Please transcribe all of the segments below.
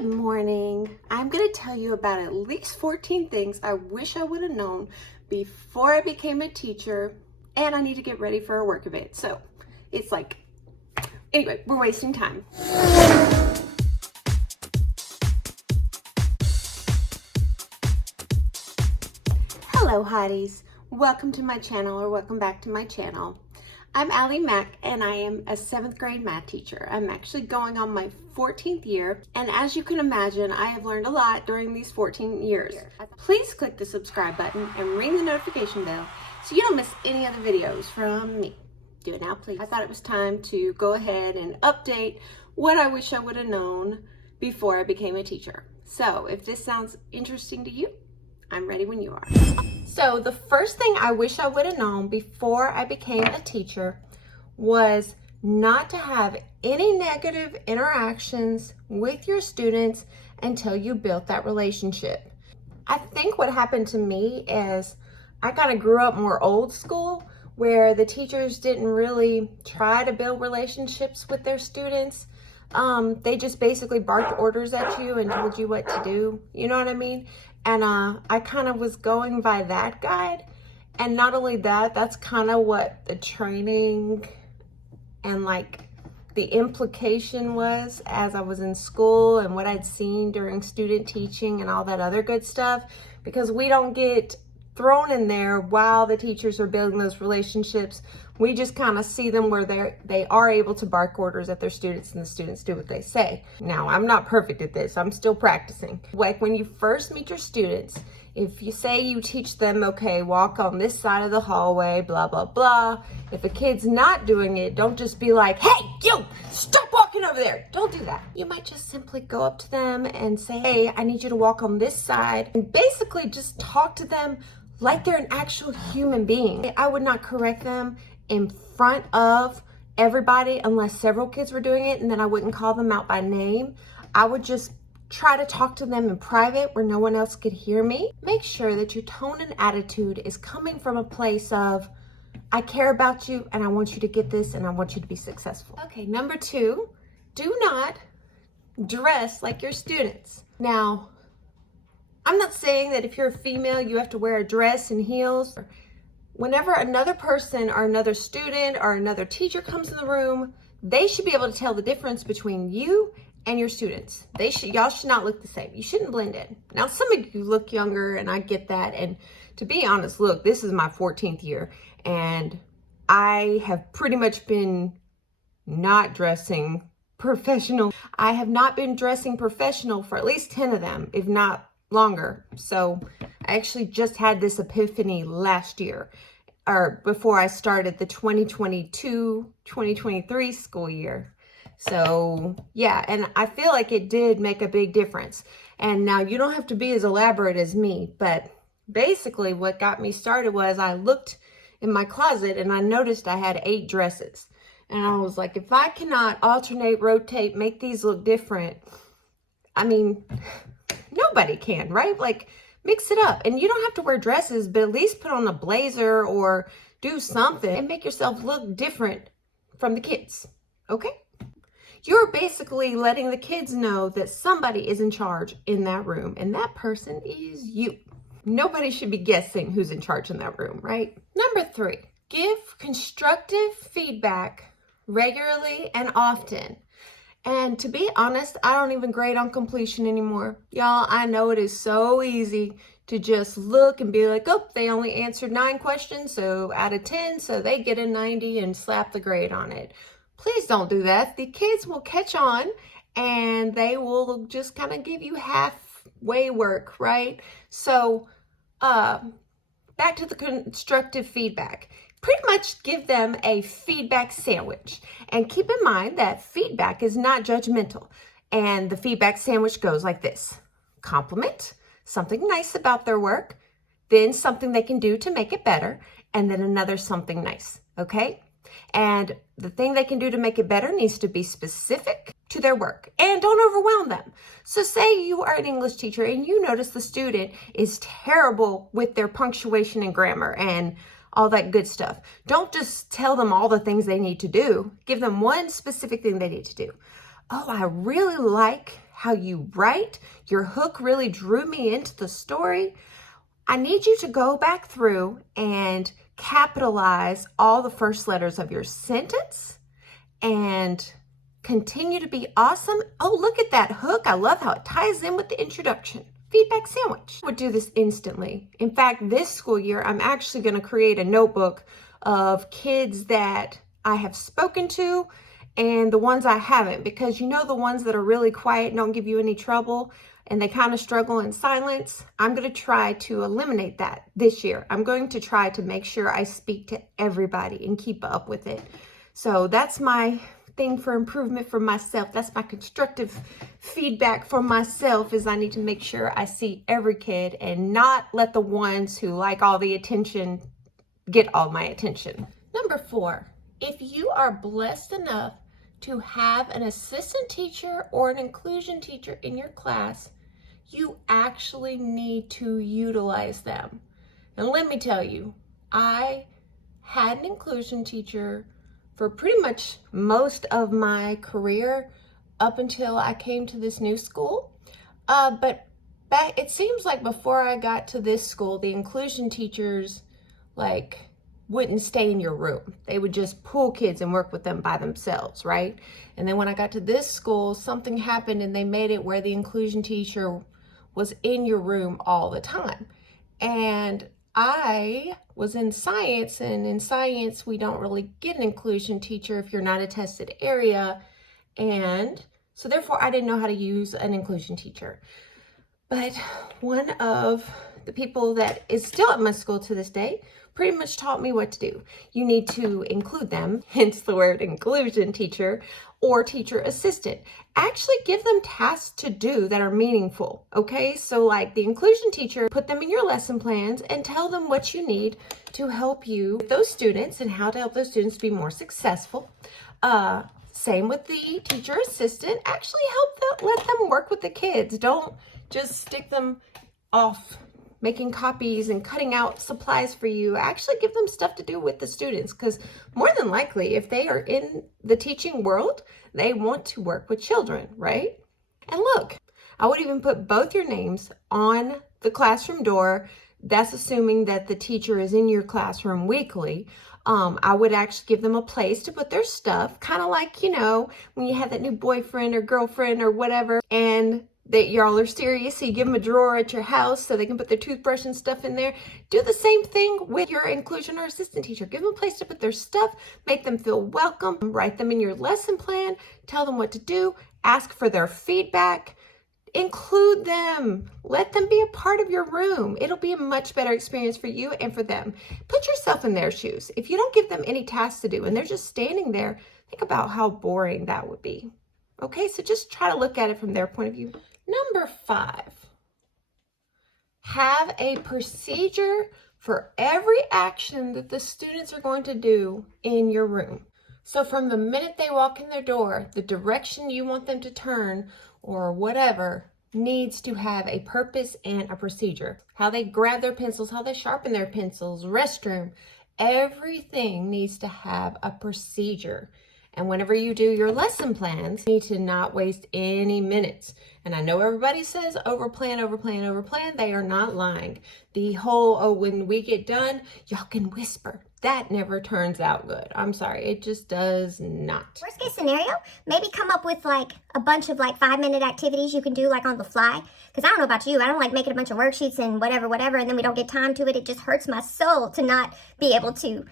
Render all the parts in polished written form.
Good morning. I'm going to tell you about at least 14 things I wish I would have known before I became a teacher, and I need to get ready for a work event. So it's like, anyway, we're wasting time. Hello, hotties. Welcome to my channel, or welcome back to my channel. I'm Allie Mack, and I am a 7th grade math teacher. I'm actually going on my 14th year, and as you can imagine, I have learned a lot during these 14 years. Please click the subscribe button and ring the notification bell so you don't miss any of the videos from me. Do it now, please. I thought it was time to go ahead and update what I wish I would have known before I became a teacher. So if this sounds interesting to you, I'm ready when you are. So the first thing I wish I would have known before I became a teacher was not to have any negative interactions with your students until you built that relationship. I think what happened to me is I kind of grew up more old school, where the teachers didn't really try to build relationships with their students. They just basically barked orders at you and told you what to do. You know what I mean? And I kind of was going by that guide. And not only that, that's kind of what the training and like the implication was as I was in school and what I'd seen during student teaching and all that other good stuff. Because we don't get thrown in there while the teachers are building those relationships. We just kind of see them where they are able to bark orders at their students and the students do what they say. Now, I'm not perfect at this. I'm still practicing. Like when you first meet your students, if you say you teach them, okay, walk on this side of the hallway, blah, blah, blah. If a kid's not doing it, don't just be like, hey, you, stop walking over there. Don't do that. You might just simply go up to them and say, hey, I need you to walk on this side. And basically just talk to them like they're an actual human being. I would not correct them in front of everybody unless several kids were doing it, and then I wouldn't call them out by name. I would just try to talk to them in private where no one else could hear me. Make sure that your tone and attitude is coming from a place of, I care about you and I want you to get this and I want you to be successful. Okay, number 2, do not dress like your students. Now, I'm not saying that if you're a female, you have to wear a dress and heels. Whenever another person or another student or another teacher comes in the room, they should be able to tell the difference between you and your students. Y'all should not look the same. You shouldn't blend in. Now, some of you look younger, and I get that. And to be honest, look, this is my 14th year, and I have pretty much been not dressing professional. I have not been dressing professional for at least 10 of them, if not longer. So I actually just had this epiphany last year, or before I started the 2022-2023 school year. So yeah, and I feel like it did make a big difference. And now you don't have to be as elaborate as me, but basically what got me started was I looked in my closet and I noticed I had 8 dresses. And I was like, if I cannot alternate, rotate, make these look different, I mean, nobody can, right? Like, mix it up. And you don't have to wear dresses, but at least put on a blazer or do something and make yourself look different from the kids, okay? You're basically letting the kids know that somebody is in charge in that room, and that person is you. Nobody should be guessing who's in charge in that room, right? Number 3, give constructive feedback regularly and often. And to be honest, I don't even grade on completion anymore. Y'all, I know it is so easy to just look and be like, oh, they only answered 9 questions, so out of 10, so they get a 90 and slap the grade on it. Please don't do that. The kids will catch on and they will just kind of give you halfway work, right? So back to the constructive feedback. Pretty much give them a feedback sandwich. And keep in mind that feedback is not judgmental. And the feedback sandwich goes like this: compliment, something nice about their work, then something they can do to make it better, and then another something nice, okay? And the thing they can do to make it better needs to be specific to their work, and don't overwhelm them. So say you are an English teacher and you notice the student is terrible with their punctuation and grammar and all that good stuff. Don't just tell them all the things they need to do. Give them one specific thing they need to do. Oh, I really like how you write. Your hook really drew me into the story. I need you to go back through and capitalize all the first letters of your sentence and continue to be awesome. Oh, look at that hook. I love how it ties in with the introduction. Feedback sandwich. I would do this instantly. In fact, this school year, I'm actually going to create a notebook of kids that I have spoken to and the ones I haven't, because you know the ones that are really quiet and don't give you any trouble and they kind of struggle in silence. I'm going to try to eliminate that this year. I'm going to try to make sure I speak to everybody and keep up with it. So that's my thing for improvement for myself. That's my constructive feedback for myself, is I need to make sure I see every kid and not let the ones who like all the attention get all my attention. Number 4, if you are blessed enough to have an assistant teacher or an inclusion teacher in your class, you actually need to utilize them. And let me tell you, I had an inclusion teacher for pretty much most of my career up until I came to this new school. But it seems like before I got to this school, the inclusion teachers wouldn't stay in your room. They would just pull kids and work with them by themselves, right? And then when I got to this school, something happened and they made it where the inclusion teacher was in your room all the time. And I was in science, and in science, we don't really get an inclusion teacher if you're not a tested area. And so therefore, I didn't know how to use an inclusion teacher. But one of the people that is still at my school to this day pretty much taught me what to do. You need to include them, hence the word inclusion teacher or teacher assistant. Actually give them tasks to do that are meaningful, okay? So like the inclusion teacher, put them in your lesson plans and tell them what you need to help you with those students and how to help those students be more successful. Same with the teacher assistant. Actually help them, let them work with the kids. Don't just stick them off making copies and cutting out supplies for you. Actually give them stuff to do with the students, because more than likely, if they are in the teaching world, they want to work with children, right? And look, I would even put both your names on the classroom door. That's assuming that the teacher is in your classroom weekly. I would actually give them a place to put their stuff, kind of like, you know, when you have that new boyfriend or girlfriend or whatever, and that y'all are serious, so you give them a drawer at your house so they can put their toothbrush and stuff in there. Do the same thing with your inclusion or assistant teacher. Give them a place to put their stuff, make them feel welcome, write them in your lesson plan, tell them what to do, ask for their feedback, include them, let them be a part of your room. It'll be a much better experience for you and for them. Put yourself in their shoes. If you don't give them any tasks to do and they're just standing there, think about how boring that would be. Okay, so just try to look at it from their point of view. Number 5, have a procedure for every action that the students are going to do in your room. So from the minute they walk in their door, the direction you want them to turn or whatever needs to have a purpose and a procedure. How they grab their pencils, how they sharpen their pencils, restroom, everything needs to have a procedure. And whenever you do your lesson plans, you need to not waste any minutes. And I know everybody says overplan, overplan, overplan. They are not lying. The whole, oh, when we get done, y'all can whisper. That never turns out good. I'm sorry, it just does not. Worst case scenario, maybe come up with like a bunch of like 5-minute activities you can do like on the fly. Because I don't know about you, I don't like making a bunch of worksheets and whatever, and then we don't get time to it. It just hurts my soul to not be able to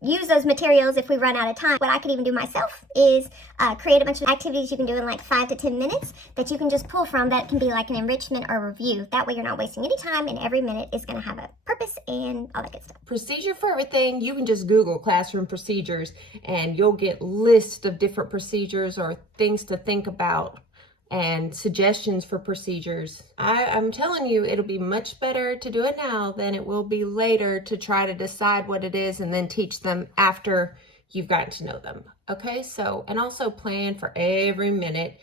use those materials if we run out of time. What I could even do myself is create a bunch of activities you can do in like 5 to 10 minutes that you can just pull from that can be like an enrichment or review. That way you're not wasting any time and every minute is going to have a purpose and all that good stuff. Procedure for everything. You can just Google classroom procedures and you'll get lists of different procedures or things to think about and suggestions for procedures. I'm telling you, it'll be much better to do it now than it will be later to try to decide what it is and then teach them after you've gotten to know them. Okay, so, and also plan for every minute.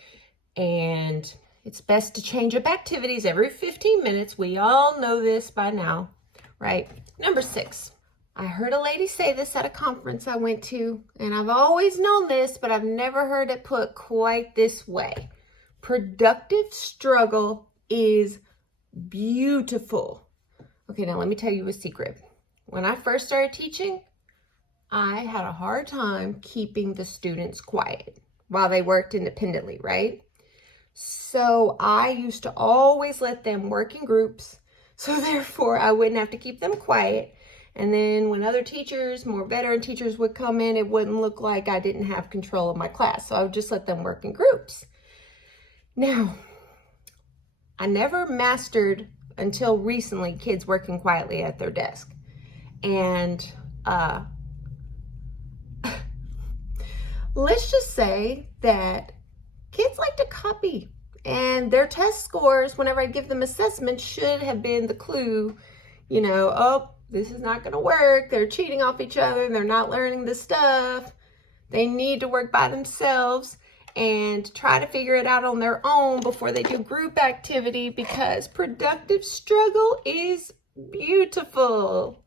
And it's best to change up activities every 15 minutes. We all know this by now, right? Number 6. I heard a lady say this at a conference I went to, and I've always known this, but I've never heard it put quite this way. Productive struggle is beautiful. Okay, now let me tell you a secret. When I first started teaching, I had a hard time keeping the students quiet while they worked independently, right? So I used to always let them work in groups, so therefore I wouldn't have to keep them quiet. And then when other teachers, more veteran teachers would come in, it wouldn't look like I didn't have control of my class. So I would just let them work in groups. Now, I never mastered until recently kids working quietly at their desk. And let's just say that kids like to copy, and their test scores, whenever I give them assessments, should have been the clue, oh, this is not going to work. They're cheating off each other. They're not learning this stuff. They need to work by themselves and try to figure it out on their own before they do group activity, because productive struggle is beautiful.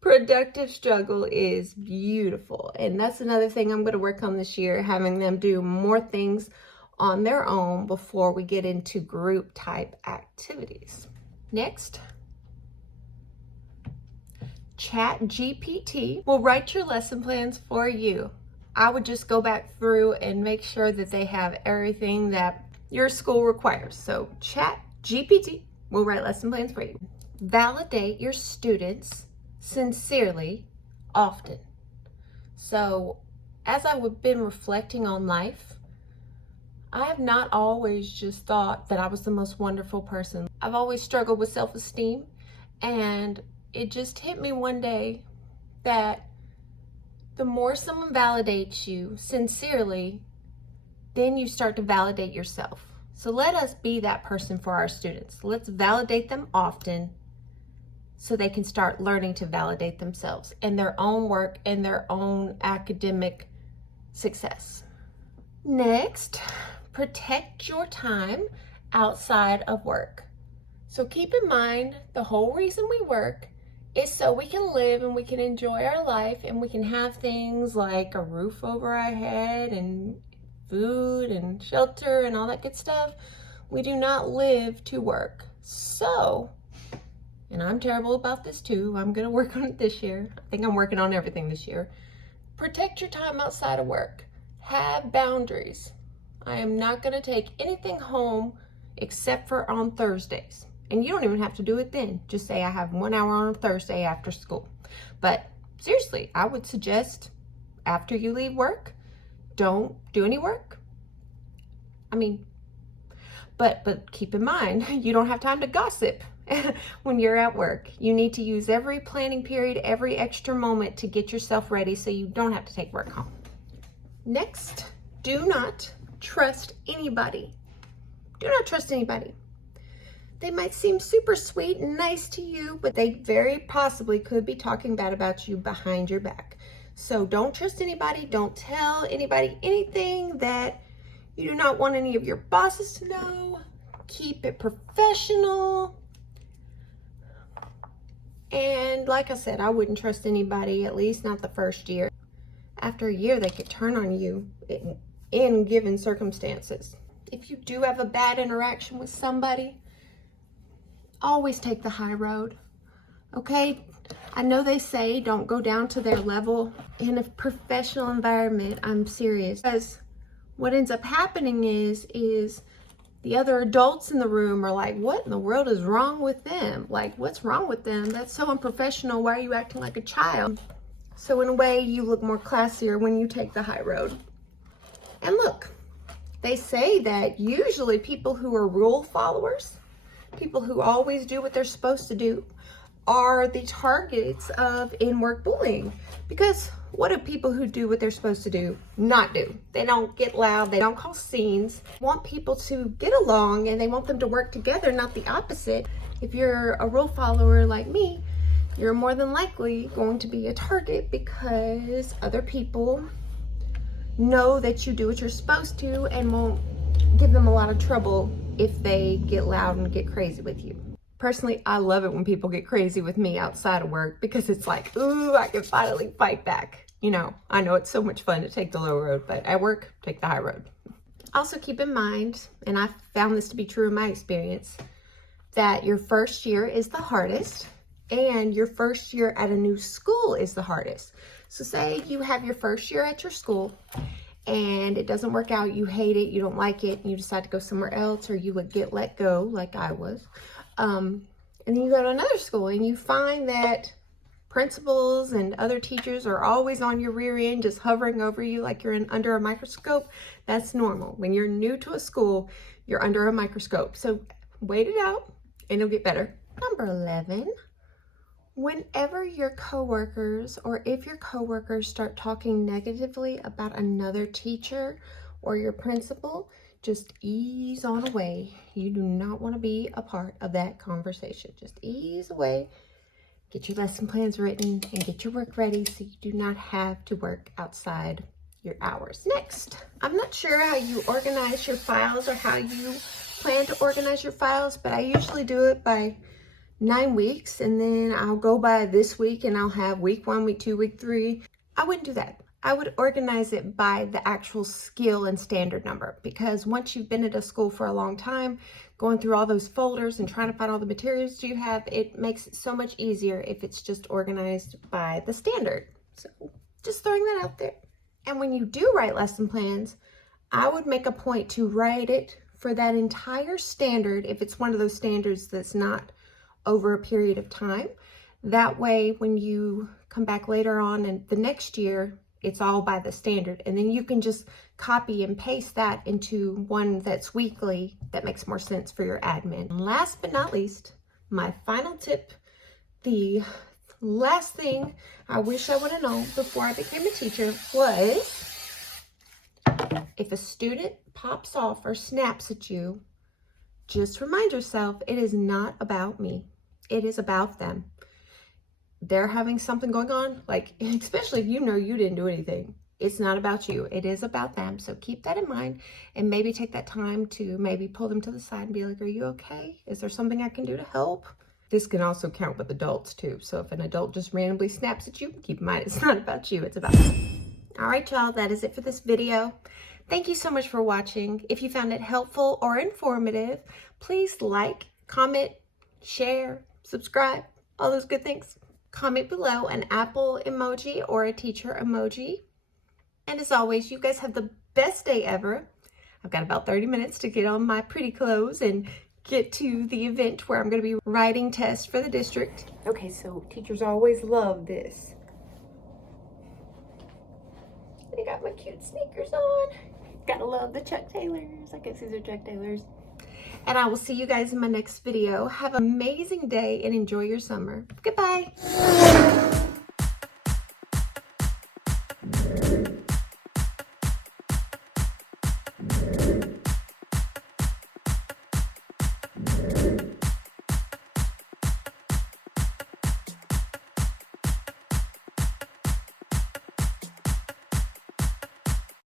Productive struggle is beautiful. And that's another thing I'm going to work on this year, having them do more things on their own before we get into group type activities. Next, ChatGPT will write your lesson plans for you. I would just go back through and make sure that they have everything that your school requires. So ChatGPT will write lesson plans for you. Validate your students sincerely, often. So as I've been reflecting on life, I have not always just thought that I was the most wonderful person. I've always struggled with self-esteem, and it just hit me one day that the more someone validates you sincerely, then you start to validate yourself. So let us be that person for our students. Let's validate them often so they can start learning to validate themselves in their own work and their own academic success. Next, protect your time outside of work. So keep in mind, the whole reason we work is so we can live and we can enjoy our life, and we can have things like a roof over our head and food and shelter and all that good stuff. We do not live to work. So, and I'm terrible about this too, I'm going to work on it this year. I think I'm working on everything this year. Protect your time outside of work. Have boundaries. I am not going to take anything home except for on Thursdays. And you don't even have to do it then. Just say I have 1 hour on a Thursday after school. But seriously, I would suggest after you leave work, don't do any work. But keep in mind, you don't have time to gossip when you're at work. You need to use every planning period, every extra moment to get yourself ready so you don't have to take work home. Next, do not trust anybody. Do not trust anybody. They might seem super sweet and nice to you, but they very possibly could be talking bad about you behind your back. So don't trust anybody. Don't tell anybody anything that you do not want any of your bosses to know. Keep it professional. And like I said, I wouldn't trust anybody, at least not the first year. After a year, they could turn on you in given circumstances. If you do have a bad interaction with somebody, always take the high road, okay? I know they say don't go down to their level in a professional environment. I'm serious. Because what ends up happening is the other adults in the room are like, what in the world is wrong with them? Like, what's wrong with them? That's so unprofessional. Why are you acting like a child? So in a way, you look more classier when you take the high road. And look, they say that usually people who are rule followers, people who always do what they're supposed to do, are the targets of in-work bullying. Because what do people who do what they're supposed to do not do? They don't get loud, they don't cause scenes. They want people to get along, and they want them to work together, not the opposite. If you're a rule follower like me, you're more than likely going to be a target because other people know that you do what you're supposed to and won't give them a lot of trouble if they get loud and get crazy with you. Personally, I love it when people get crazy with me outside of work, because it's like, ooh, I can finally fight back. I know it's so much fun to take the low road, but at work, take the high road. Also keep in mind, and I found this to be true in my experience, that your first year is the hardest and your first year at a new school is the hardest. So say you have your first year at your school and it doesn't work out, you hate it, you don't like it, and you decide to go somewhere else, or you would get let go like I was. And then you go to another school and you find that principals and other teachers are always on your rear end, just hovering over you like you're under a microscope. That's normal. When you're new to a school, you're under a microscope. So wait it out and it'll get better. Number 11, whenever your coworkers, or if your coworkers start talking negatively about another teacher or your principal, just ease on away. You do not want to be a part of that conversation. Just ease away. Get your lesson plans written and get your work ready so you do not have to work outside your hours. Next, I'm not sure how you organize your files or how you plan to organize your files, but I usually do it by 9 weeks, and then I'll go by this week and I'll have week 1, week 2, week 3. I wouldn't do that. I would organize it by the actual skill and standard number, because once you've been at a school for a long time, going through all those folders and trying to find all the materials you have, it makes it so much easier if it's just organized by the standard. So just throwing that out there. And when you do write lesson plans, I would make a point to write it for that entire standard if it's one of those standards that's not over a period of time. That way, when you come back later on and the next year, it's all by the standard, and then you can just copy and paste that into one that's weekly that makes more sense for your admin. And last but not least, my final tip, the last thing I wish I would have known before I became a teacher was, if a student pops off or snaps at you, just remind yourself it is not about me. It is about them. They're having something going on, like, especially if you know you didn't do anything. It's not about you. It is about them. So keep that in mind and maybe take that time to maybe pull them to the side and be like, are you okay? Is there something I can do to help? This can also count with adults too. So if an adult just randomly snaps at you, keep in mind it's not about you, it's about them. All right, y'all, that is it for this video. Thank you so much for watching. If you found it helpful or informative, please like, comment, share, subscribe, all those good things. Comment below an apple emoji or a teacher emoji. And as always, you guys have the best day ever. I've got about 30 minutes to get on my pretty clothes and get to the event where I'm going to be writing tests for the district. Okay, so teachers always love this. I got my cute sneakers on. Gotta love the Chuck Taylors. I guess these are Chuck Taylors. And I will see you guys in my next video. Have an amazing day and enjoy your summer. Goodbye.